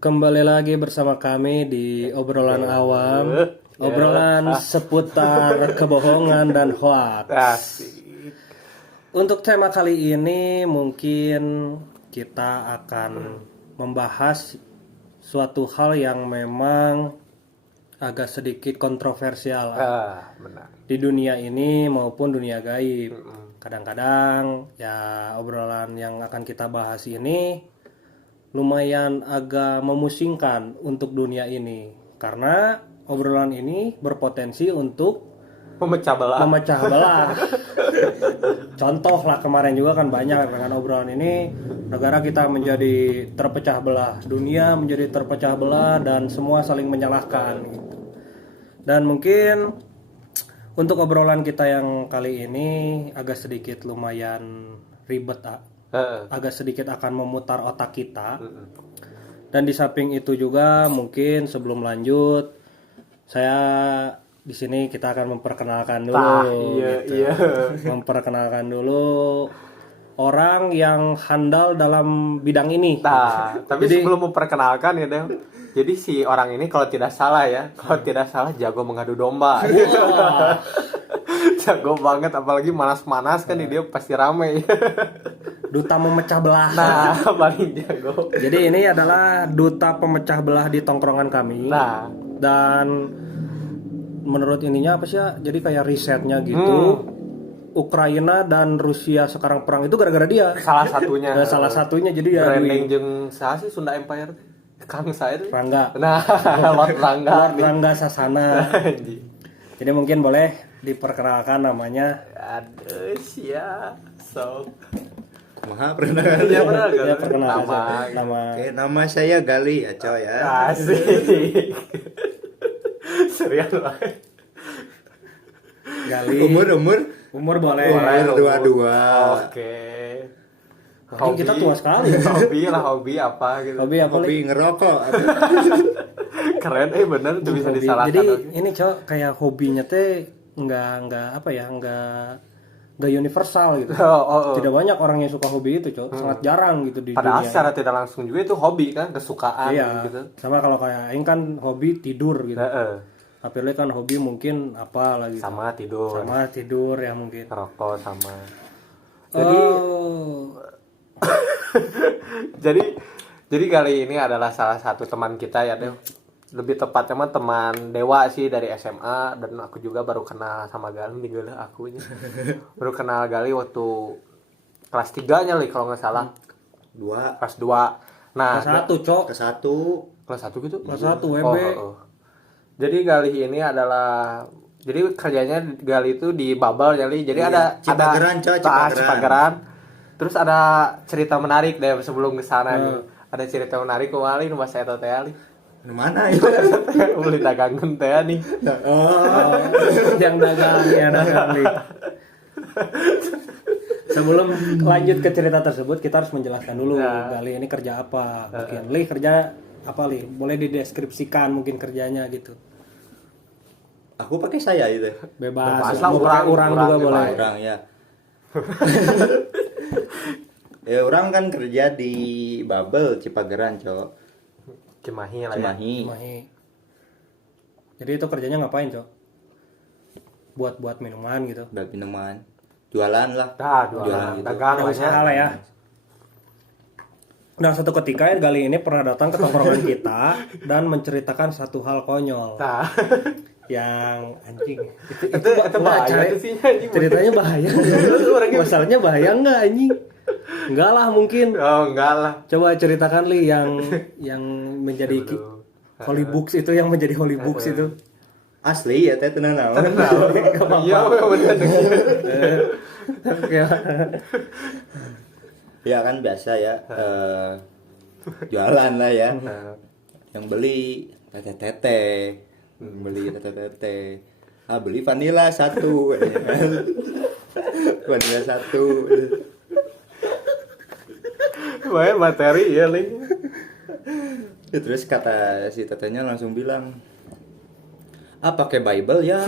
Kembali lagi bersama kami di obrolan awam, obrolan seputar kebohongan dan hoax. Asik. Untuk tema kali ini mungkin kita akan membahas suatu hal yang memang agak sedikit kontroversial Benar. di dunia ini maupun dunia gaib. Kadang-kadang ya obrolan yang akan kita bahas ini lumayan agak memusingkan untuk dunia ini karena obrolan ini berpotensi untuk Memecah belah. Contoh lah kemarin juga kan banyak dengan obrolan ini negara kita menjadi terpecah belah, dunia menjadi terpecah belah dan semua saling menyalahkan gitu. Dan mungkin untuk obrolan kita yang kali ini agak sedikit lumayan ribet, agak sedikit akan memutar otak kita. Dan di samping itu juga mungkin sebelum lanjut saya di sini kita akan memperkenalkan dulu memperkenalkan dulu orang yang handal dalam bidang ini. Tapi sebelum memperkenalkan ya Del, jadi si orang ini kalau tidak salah jago mengadu domba. Jago banget, apalagi manas-manas kan dia pasti rame. Duta memecah belah. Nah, paling jago. Jadi ini adalah duta pemecah belah di tongkrongan kami. Dan menurut ininya apa sih ya? Jadi kayak risetnya gitu. Ukraina dan Rusia sekarang perang itu gara-gara dia. Salah satunya jadi ya branding jeung saha sih Sunda Empire teh? Kang saya teh. Rangga. Nah, Lord Rangga Sasana. Jadi mungkin boleh diperkenalkan namanya. Aduh, sia. Kumaha perkenalan? Ya perkenalkan nama. Oke, nama saya Gali ya, coy ya. Asik. Serius banget. Gali. Umur boleh. Umur 22. Oke. Mungkin kita tua sekali. Hobi apa gitu. Hobi ngerokok. Keren bener tuh bisa Hobi. disalahkan. Jadi ini cok kayak hobinya teh nggak universal gitu. Tidak banyak orang yang suka hobi itu cok. Sangat jarang gitu di Padahal dunia. secara tidak langsung juga itu hobi kan, kesukaan gitu. Sama kalau kayak Aing kan hobi tidur gitu. Tapi lu kan hobi mungkin apa lagi? Sama tidur Ya mungkin. Rokok sama. Jadi kali ini adalah salah satu teman kita ya Del. Lebih tepatnya teman Dewa sih dari SMA, dan aku juga baru kenal sama Gali nih akunya. Baru kenal Gali waktu kelas 3-nya kalau nggak salah. Kelas 2. Nah, kelas 1 cok. Kelas 1 gitu? Kelas 1 WB. Jadi Gali ini adalah kerjanya Gali itu di Babel jadi ada Cipageran. Terus ada cerita menarik deh sebelum ke sana nih. Ada cerita menarik kemarin pas saya teh ali. Mana itu? Beli dagangan teh nih. Yang dagang nih. Sebelum lanjut ke cerita tersebut kita harus menjelaskan dulu Gali ini kerja apa. Mungkin Li kerja apa Li? Boleh dideskripsikan mungkin kerjanya gitu. Aku pakai saya itu. Bebas mau pakai orang juga boleh. Orang ya. Orang kan kerja di Babel Cipageran, cok. Cimahi lah ya. Cimahi. Jadi itu kerjanya ngapain, cok? Buat minuman gitu. Buat minuman. Jualan lah. Jualan gitu. Dagang Usaha lah ya. Nah, satu ketika Gali ini pernah datang ke tongkrongan kita dan menceritakan satu hal konyol. Yang anjing itu bahaya tuh sih anjing. Ceritanya bahaya. Masalahnya bahaya enggak anjing? Enggak lah mungkin. Enggak lah. Coba ceritakan Li yang menjadi holy books itu, yang menjadi holy books itu. Asli ya teh tenan naon. Iya bener. Ya kan biasa ya. Jualan lah ya. Yang beli tete. Beli tete. Beli vanila 1. Vanila 1. Main materi ya Ling. Terus kata si tetenya langsung bilang, pakai Bible ya.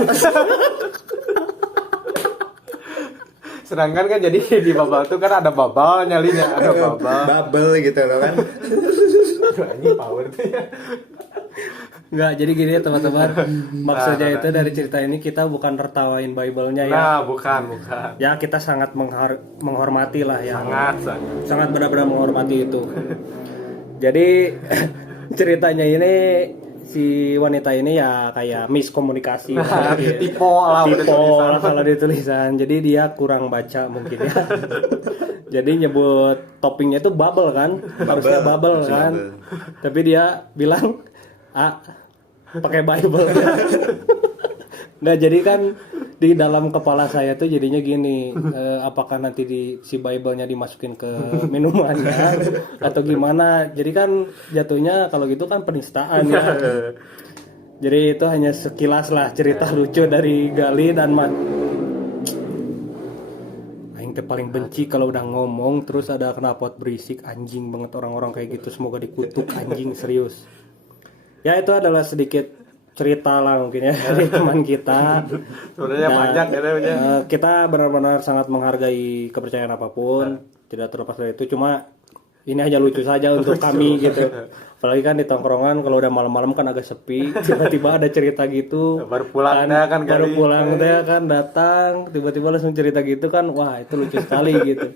Sedangkan kan jadi di babal tuh kan ada babal nyalinya, ada babal. Bubble gitu loh kan. Anjing power tuh ya. Enggak, jadi gini ya teman-teman. Maksudnya itu dari cerita ini kita bukan tertawain Bible-nya ya. Nah, bukan. Ya kita sangat menghormati lah ya. Sangat. Sangat benar-benar menghormati itu. Jadi ceritanya ini si wanita ini ya kayak miskomunikasi lah, gitu. Typo lah udah tulisan. Salah di tulisan. Jadi dia kurang baca mungkin ya. Jadi nyebut toppingnya itu bubble kan, harusnya bubble kan. Tapi dia bilang pakai Bible. Nah jadi kan di dalam kepala saya tuh jadinya gini, apakah nanti si Bible-nya dimasukin ke minumannya atau gimana? Jadi kan jatuhnya kalau gitu kan penistaan ya. Jadi itu hanya sekilas lah cerita lucu dari Gali dan Aing teh paling benci kalau udah ngomong terus ada knalpot berisik, anjing banget orang-orang kayak gitu, semoga dikutuk anjing serius. Ya itu adalah sedikit cerita lah mungkin ya dari teman kita. Sebenarnya banyak ya. Kita benar-benar sangat menghargai kepercayaan apapun, tidak terlepas dari itu. Cuma ini aja lucu saja untuk kami gitu. Apalagi kan di tongkrongan kalau udah malam-malam kan agak sepi, tiba-tiba ada cerita gitu. Baru pulang kan baru kali. pulang deh kan datang, tiba-tiba langsung cerita gitu kan, wah itu lucu sekali gitu.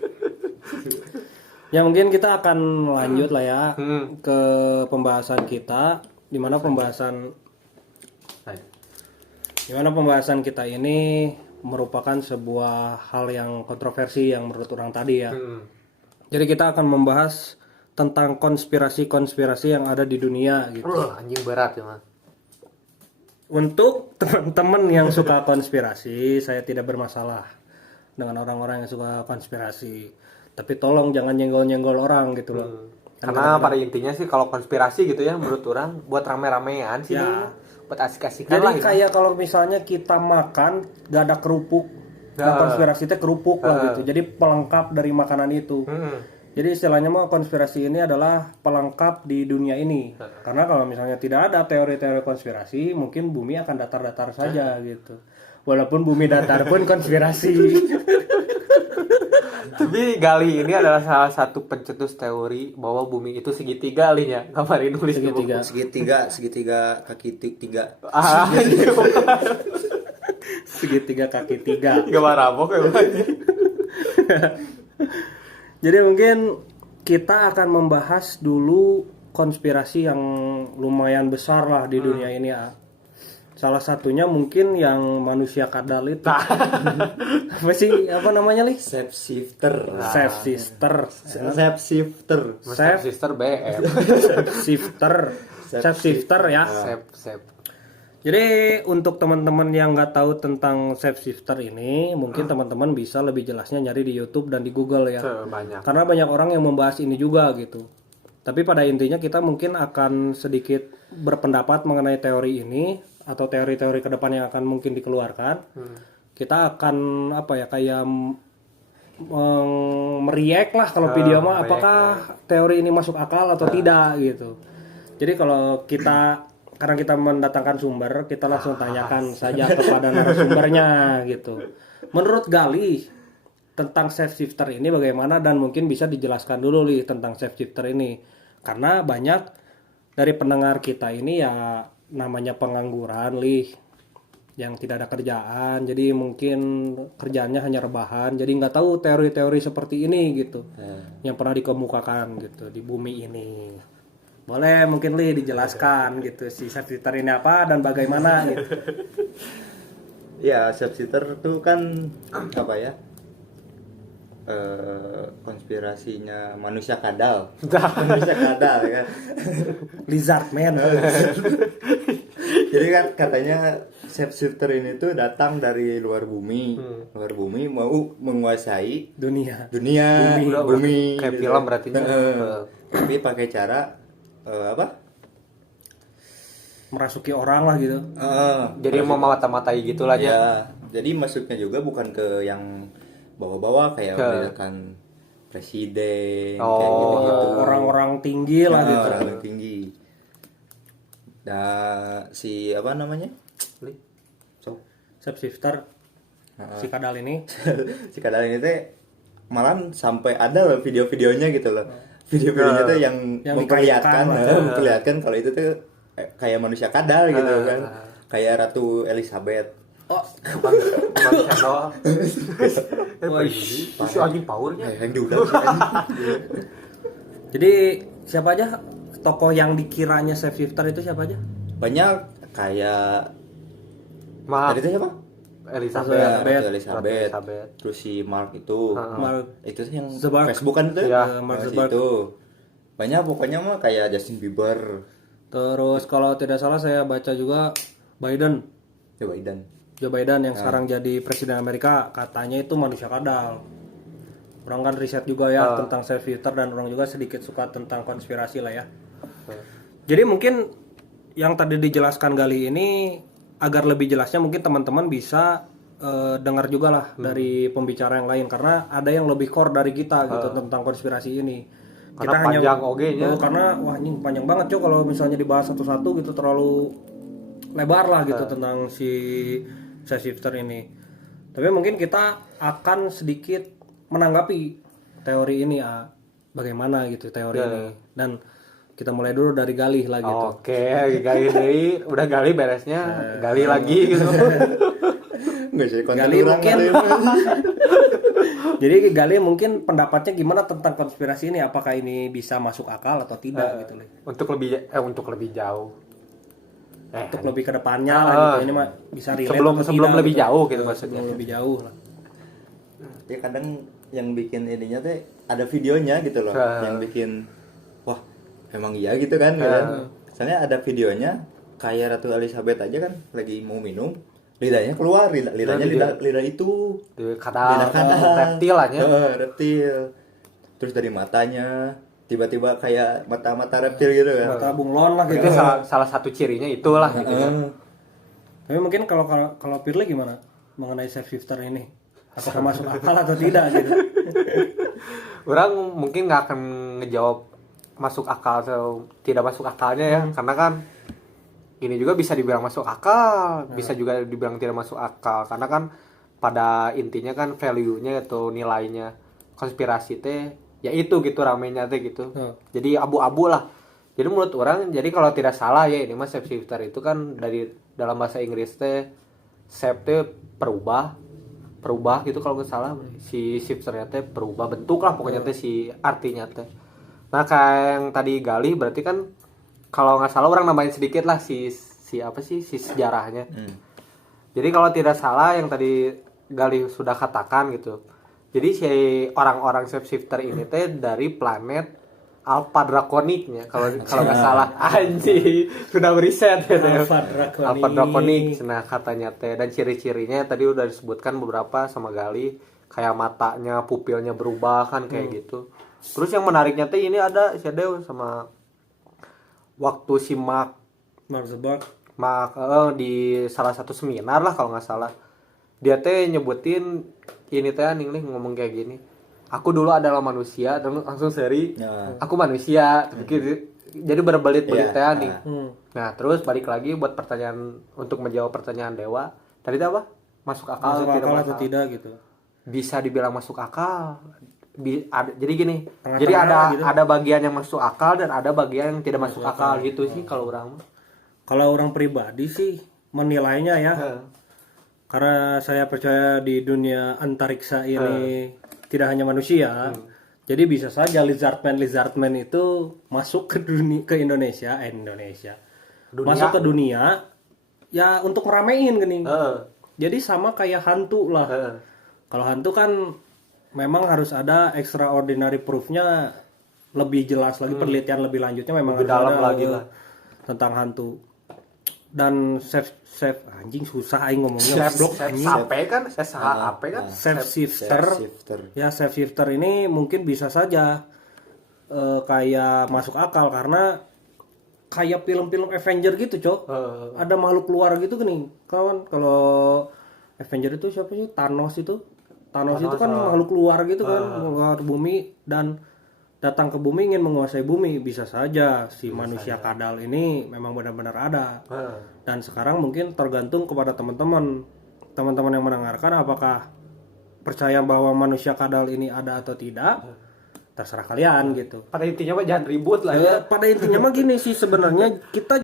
Ya mungkin kita akan lanjut lah ya ke pembahasan kita. Dimana pembahasan kita ini merupakan sebuah hal yang kontroversi yang menurut orang tadi ya. Jadi kita akan membahas tentang konspirasi-konspirasi yang ada di dunia gitu. Anjing berat ya mas. Untuk teman-teman yang suka konspirasi, saya tidak bermasalah dengan orang-orang yang suka konspirasi. Tapi tolong jangan nyenggol-nyenggol orang gitu loh. Karena pada intinya sih kalau konspirasi gitu ya menurut orang buat rame-ramean sih Ya. buat asik-asikan Jadi lah. kayak kalau misalnya kita makan gak ada kerupuk, nah konspirasi itu kerupuk lah gitu. Jadi pelengkap dari makanan itu. Jadi istilahnya mah konspirasi ini adalah pelengkap di dunia ini. Karena kalau misalnya tidak ada teori-teori konspirasi, mungkin bumi akan datar-datar saja gitu. Walaupun bumi datar pun konspirasi. Tapi Gali ini adalah salah satu pencetus teori bahwa bumi itu segitiga linya. Kemarin nulis di buku. segitiga kaki tiga. Segitiga kaki tiga. Tiga marabok ya. Jadi mungkin kita akan membahas dulu konspirasi yang lumayan besar lah di dunia ini ya. Salah satunya mungkin yang manusia kadal itu. Apa sih? Apa namanya, Li? Shape shifter. Shifter Sister BM. Shifter ya. Sep. Jadi untuk teman-teman yang nggak tahu tentang shifter ini, mungkin teman-teman bisa lebih jelasnya nyari di YouTube dan di Google ya. Banyak. Karena banyak orang yang membahas ini juga gitu. Tapi pada intinya kita mungkin akan sedikit berpendapat mengenai teori ini atau teori-teori ke depan yang akan mungkin dikeluarkan. Kita akan kayak meriak lah kalau video mah apakah teori ini masuk akal atau tidak gitu. Jadi kalau karena kita mendatangkan sumber, kita langsung tanyakan saja kepada narasumbernya gitu. Menurut Gali tentang shifter ini bagaimana, dan mungkin bisa dijelaskan dulu Li tentang shifter ini. Karena banyak dari pendengar kita ini ya namanya pengangguran Li, yang tidak ada kerjaan, jadi mungkin kerjaannya hanya rebahan, jadi nggak tahu teori-teori seperti ini gitu yang pernah dikemukakan gitu di bumi ini. Boleh mungkin Li dijelaskan gitu si shifter ini apa dan bagaimana gitu. Ya, shifter itu kan apa ya? Konspirasinya manusia kadal. Manusia kadal kan. Lizard man. Jadi kan katanya shifter ini tuh datang dari luar bumi. Luar bumi mau menguasai dunia. Bumi. Kayak gitu. film berarti. Tapi pakai cara Merasuki orang lah gitu. Jadi mau mata-matai gitulah ya. ya. Jadi masuknya juga bukan ke yang bawah-bawah kayak misalkan presiden kayak gitu-gitu. Orang-orang tinggi lah gitu. Orang tinggi. Dan si apa namanya? Shifter. Si kadal ini. Si kadal ini teh malah sampai ada loh video-videonya gitu loh. video-videonya tuh yang Yang memperlihatkan dikaitkan lah. memperlihatkan kalau itu tuh kayak manusia kadal gitu kan, kayak Ratu Elizabeth. Oh, Bang channel. wah, Itu anjing powernya. Yang diulang sih anjing. jadi siapa aja tokoh yang dikiranya shapeshifter itu siapa aja? Banyak kayak Maaf, tadi itu siapa? Elizabeth. Ratu Elizabeth. Elizabeth. Terus si Mark itu. Mark Itu sih yang Zuckerberg. Facebook kan itu. Iya, Mark Si Zuckerberg. itu. Banyak pokoknya mah kayak Justin Bieber. Terus kalau tidak salah saya baca juga Biden. Ya Biden. Joe Biden yang sekarang jadi presiden Amerika, katanya itu manusia kadal. Orang kan riset juga ya tentang shapeshifter, dan orang juga sedikit suka tentang konspirasi lah ya. Jadi mungkin yang tadi dijelaskan Gali ini agar lebih jelasnya mungkin teman-teman bisa dengar juga lah dari pembicara yang lain, karena ada yang lebih core dari kita gitu tentang konspirasi ini. Karena panjang oge-nya. Karena wah ini panjang banget Cok, kalau misalnya dibahas satu-satu gitu terlalu lebar lah gitu tentang si shapeshifter ini. Tapi mungkin kita akan sedikit menanggapi teori ini ya, bagaimana gitu teori ini. Dan kita mulai dulu dari Gali lah gitu. Oke, gali dari udah gali beresnya, gali lagi gitu. Enggak sih konten Gali orang mungkin ada yang- jadi Gali mungkin pendapatnya gimana tentang konspirasi ini, apakah ini bisa masuk akal atau tidak gitu loh. Untuk lebih jauh. Untuk lebih ke depannya lah gitu. Ini mah bisa relate atau sebelum tidak lebih gitu. jauh gitu maksudnya. Sebelum lebih jauh lah. Ya kadang yang bikin ininya tuh ada videonya gitu loh, yang bikin wah emang iya gitu kan, kan? Soalnya ada videonya kayak Ratu Elizabeth aja kan lagi mau minum, lidahnya keluar, lidahnya lidah itu Di kadal lidah kanan, reptil aja. reptil, terus dari matanya tiba-tiba kayak mata-mata reptil gitu kan. Mata bunglon lah gitu. Itu salah satu cirinya itulah gitu. Tapi mungkin kalau Pirli gimana mengenai shapeshifter ini? Apakah masuk akal atau tidak gitu? Orang mungkin nggak akan ngejawab masuk akal atau tidak masuk akalnya ya, karena kan ini juga bisa dibilang masuk akal, bisa juga dibilang tidak masuk akal, karena kan pada intinya kan value-nya atau nilainya konspirasi teh ya itu gitu ramenya teh gitu. Jadi abu-abu lah. Jadi menurut orang, jadi kalau tidak salah ya ini mas shapeshifter itu kan dari dalam bahasa Inggris teh shape teh perubah gitu kalau nggak salah, si shifternya teh berubah bentuk lah pokoknya teh si artinya teh. Nah kayak yang tadi Gali berarti kan kalau nggak salah orang nambahin sedikit lah si apa sih si sejarahnya. Jadi kalau tidak salah yang tadi Gali sudah katakan gitu. Jadi si orang-orang shapeshifter ini teh dari planet Alpha Draconicnya kalau nggak salah, anjing sudah beriset gitu ya. Alpha Draconic nah katanya teh, dan ciri-cirinya tadi udah disebutkan beberapa sama Gali, kayak matanya pupilnya berubah kan kayak gitu. Terus yang menariknya teh ini ada si Dew sama waktu si Mark Zuckerberg di salah satu seminar lah kalau nggak salah, dia teh nyebutin ini teh nih ngomong kayak gini, aku dulu adalah manusia, dan langsung seri aku manusia, jadi berbelit-belit teh nih. Nah terus balik lagi buat pertanyaan, untuk menjawab pertanyaan Dewa tadi apa, masuk akal atau tidak gitu. Bisa dibilang masuk akal. Jadi gini, Tengah-tengah jadi gitu. ada bagian yang masuk akal dan ada bagian yang tidak masuk akal gitu sih kalau orang. Kalau orang pribadi sih menilainya ya, karena saya percaya di dunia antariksa ini tidak hanya manusia, jadi bisa saja lizardman itu masuk ke Indonesia, masuk ke dunia ya untuk ngeramein gini. Jadi sama kayak hantu lah. Kalau hantu kan memang harus ada extraordinary proof-nya lebih jelas lagi, penelitian lebih lanjutnya memang lebih harus dalam ada lagi lah tentang hantu. Dan safe anjing susah aing ngomongnya. Shapeshifter. Ya shapeshifter ini mungkin bisa saja kayak masuk akal, karena kayak film-film Avenger gitu, Cok. Ada makhluk luar gitu gini. Kawan, kalau Avenger itu siapa sih? Thanos itu kan makhluk luar gitu kan, luar bumi dan datang ke bumi ingin menguasai bumi. Bisa saja si manusia kadal ini memang benar-benar ada. Dan sekarang mungkin tergantung kepada teman-teman yang mendengarkan, apakah percaya bahwa manusia kadal ini ada atau tidak, terserah kalian gitu. Pada intinya mah jangan ribut lah ya. Pada intinya mah gini sih sebenarnya, kita